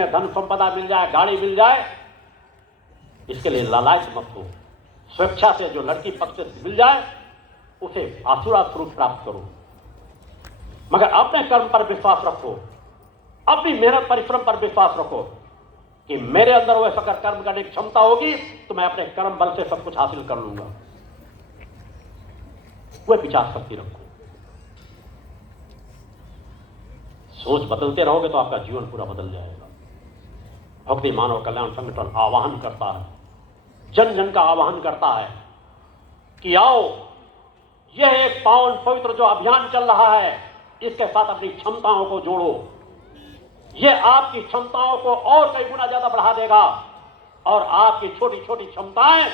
में धन संपदा मिल जाए, गाड़ी मिल जाए, इसके लिए लालायत मत हो। स्वेच्छा से जो लड़की पक्ष से मिल जाए उसे आशीर्वाद स्वरूप प्राप्त करो, मगर अपने कर्म पर विश्वास रखो, अपनी मेहनत परिश्रम पर विश्वास रखो कि मेरे अंदर वह अगर कर्म करने की क्षमता होगी तो मैं अपने कर्म बल से सब कुछ हासिल कर लूंगा। वह विचार शक्ति रखो। सोच बदलते रहोगे तो आपका जीवन पूरा बदल जाएगा। भक्ति मानव कल्याण संगठन आह्वान करता है, जन जन का आह्वान करता है कि आओ, यह एक पावन पवित्र जो अभियान चल रहा है, इसके साथ अपनी क्षमताओं को जोड़ो। यह आपकी क्षमताओं को और कई गुना ज्यादा बढ़ा देगा और आपकी छोटी छोटी क्षमताएं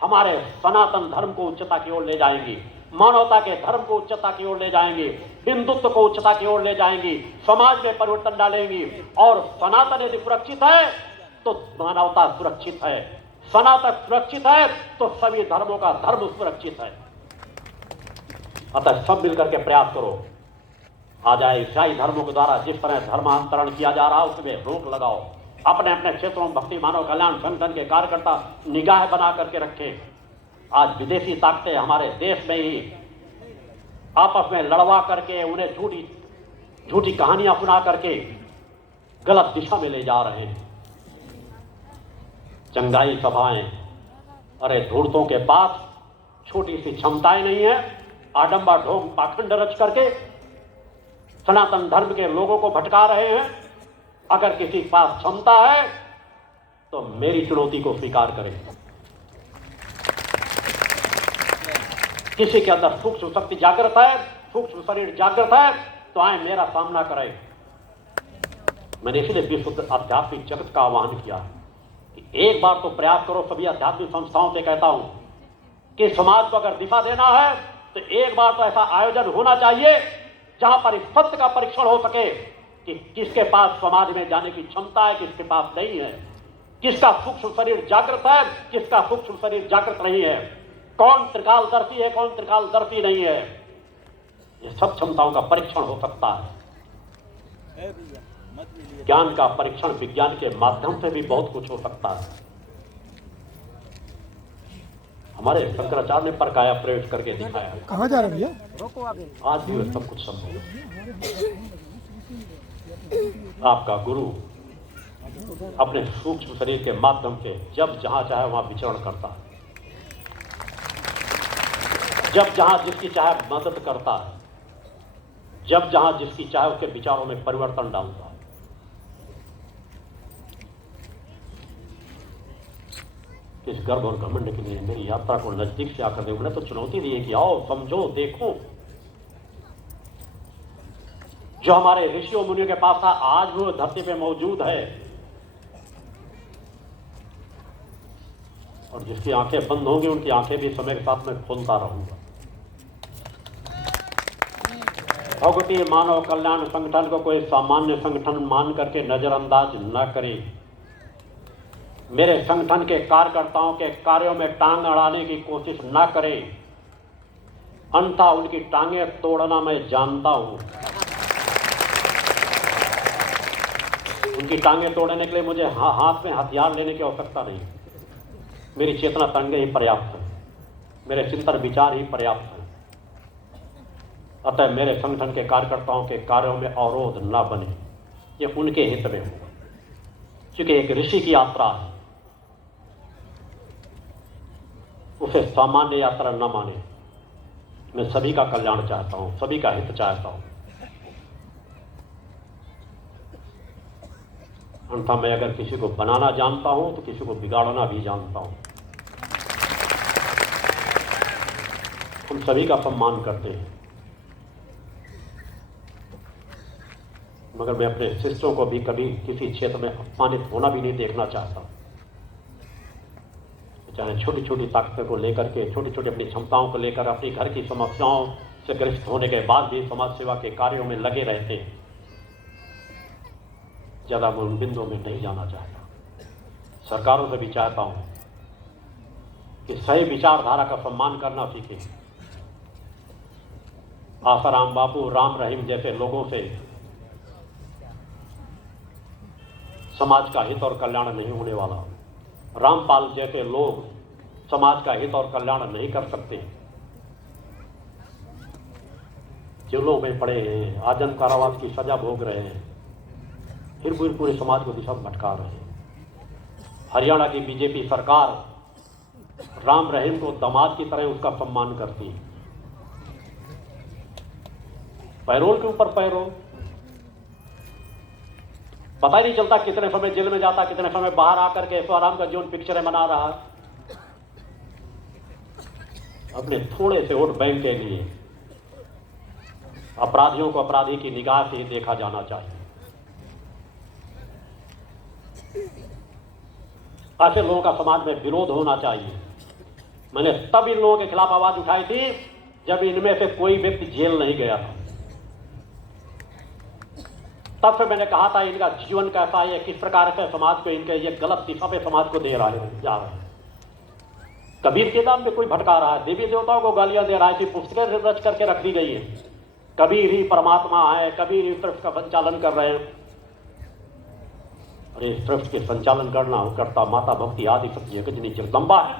हमारे सनातन धर्म को उच्चता की ओर ले जाएंगी, मानवता के धर्म को उच्चता की ओर ले जाएंगी, हिंदुत्व को उच्चता की ओर ले जाएंगी, समाज में परिवर्तन डालेंगी। और सनातन यदि सुरक्षित है तो मानवता सुरक्षित है, सनातन सुरक्षित है तो सभी धर्मों का धर्म सुरक्षित है। अतः सब मिलकर के प्रयास करो। आ जाए ईसाई धर्मों के द्वारा जिस तरह धर्मांतरण किया जा रहा है उसमें रोक लगाओ। अपने अपने क्षेत्रों में भक्ति मानव कल्याण संगठन के कार्यकर्ता निगाह बना करके रखें। आज विदेशी ताकतें हमारे देश में ही आपस में लड़वा करके उन्हें झूठी कहानियां सुना करके गलत दिशा में ले जा रहे हैं। चंगाई सभाएं, अरे धूर्तों के पास छोटी सी क्षमताएं नहीं है, आडंबर ढोंग पाखंड रच करके सनातन धर्म के लोगों को भटका रहे हैं। अगर किसी के पास क्षमता है तो मेरी चुनौती को स्वीकार करें। किसी के अंदर सूक्ष्म शक्ति जागृत है, सूक्ष्म शरीर जागृत है, तो आए मेरा सामना करें। मैंने इसलिए विश्व आध्यात्मिक जगत का आह्वान किया कि एक बार तो प्रयास करो। सभी आध्यात्मिक संस्थाओं से कहता हूं कि समाज को अगर दिशा देना है तो एक बार तो ऐसा आयोजन होना चाहिए जहां पर इस सत्य का परीक्षण हो सके कि किसके पास समाज में जाने की क्षमता है, किसके पास नहीं है, किसका सूक्ष्म शरीर जागृत है, किसका सूक्ष्म शरीर जागृत नहीं है, कौन त्रिकालदर्शी है, कौन त्रिकालदर्शी नहीं है। यह सब क्षमताओं का परीक्षण हो सकता है। ज्ञान का परीक्षण विज्ञान के माध्यम से भी बहुत कुछ हो सकता है। हमारे शंकराचार्य ने परकाया प्रवेश करके दिखाया है। कहाँ जा रहे हैं भैया? आज भी वह सब कुछ संभव है। आपका गुरु अपने सूक्ष्म शरीर के माध्यम से जब जहां चाहे वहां विचरण करता है, जब जहां जिसकी चाहे मदद करता है, जब जहां जिसकी चाहे उसके विचारों में परिवर्तन डालता है। इस गर्व और घमंड के लिए मेरी यात्रा को नजदीक से आकर देखो। तो चुनौती दी है कि आओ, समझो, देखो। जो हमारे ऋषियों मुनियों के पास था आज वो धरती पे मौजूद है, और जिसकी आंखें बंद होंगी उनकी आंखें भी समय के साथ में खोलता रहूंगा। भगवती मानव कल्याण संगठन को कोई सामान्य संगठन मान करके नजरअंदाज न करे। मेरे संगठन के कार्यकर्ताओं के कार्यों में टांग अड़ाने की कोशिश न करें, अन्यथा उनकी टांगें तोड़ना मैं जानता हूं। उनकी टांगें तोड़ने के लिए मुझे हाथ में हथियार लेने की आवश्यकता नहीं। मेरी चेतना तरंगे ही पर्याप्त है, मेरे चिंतन विचार ही पर्याप्त है। अतः मेरे संगठन के कार्यकर्ताओं के कार्यों में अवरोध न बने, ये उनके हित में हो। क्योंकि एक ऋषि की यात्रा है, उसे सामान्य यात्रा न माने। मैं सभी का कल्याण चाहता हूं, सभी का हित चाहता हूं। अन्यथा मैं अगर किसी को बनाना जानता हूं तो किसी को बिगाड़ना भी जानता हूं। हम सभी का सम्मान करते हैं, मगर मैं अपने शिष्यों को भी कभी किसी क्षेत्र में अपमानित होना भी नहीं देखना चाहता। चाहे छोटी छोटी ताकतों को लेकर के, छोटी छोटी अपनी क्षमताओं को लेकर अपनी घर की समस्याओं से ग्रस्त होने के बाद भी समाज सेवा के कार्यों में लगे रहते हैं। ज्यादा मैं उन बिंदुओं में नहीं जाना चाहता। सरकारों से भी चाहता हूं कि सही विचारधारा का सम्मान करना सीखें। आसाराम बापू, राम रहीम जैसे लोगों से समाज का हित और कल्याण नहीं होने वाला। रामपाल जैसे लोग समाज का हित और कल्याण नहीं कर सकते। जेलों में पड़े हैं, आजन्म कारावास की सजा भोग रहे हैं, फिर भी पूरे समाज को दिशा भटका रहे हैं। हरियाणा की बीजेपी सरकार राम रहीम को दामाद की तरह उसका सम्मान करती है। पैरोल के ऊपर पैरोल, पता ही नहीं चलता कितने समय जेल में जाता, कितने समय बाहर आकर के ऐशोआराम का जीवन पिक्चरें बना रहा है अपने थोड़े से वोट बैंक के लिए। अपराधियों को अपराधी की निगाह से ही देखा जाना चाहिए। ऐसे लोगों का समाज में विरोध होना चाहिए। मैंने तब इन लोगों के खिलाफ आवाज उठाई थी जब इनमें से कोई व्यक्ति जेल नहीं गया था। तब से मैंने कहा था इनका जीवन कैसा है, किस प्रकार से समाज को इनके ये गलत दिशा पे समाज को दे रहे हैं, जा रहे हैं। कबीर के नाम पे कोई भटका रहा है, देवी देवताओं को गालियां दे रहा है कि पुस्तकें रच करके रख दी गई है, कबीर ही परमात्मा है, कबीर ही ट्रस्ट का संचालन कर रहे हैं। अरे इस ट्रस्ट के संचालन करता माता भक्ति आदि शक्ति कितनी जगदम्बा है।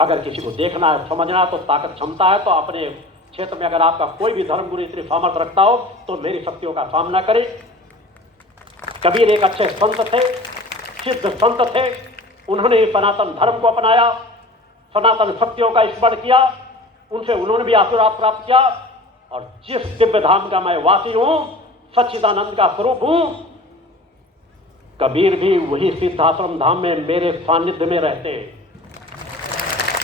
अगर किसी को देखना है, समझना है तो ताकत क्षमता है तो अपने क्षेत्र में अगर आपका कोई भी धर्मगुरु इतनी सामर्थ्य रखता हो तो मेरी शक्तियों का सामना करे। कबीर एक अच्छे संत थे, सिद्ध संत थे। उन्होंने सनातन धर्म को अपनाया, सनातन शक्तियों का स्मरण किया, उनसे उन्होंने भी आशीर्वाद प्राप्त किया। और जिस दिव्य धाम का मैं वासी हूं, सच्चिदानंद का स्वरूप हूं, कबीर भी वही सिद्धाश्रम धाम में मेरे सानिध्य में रहते।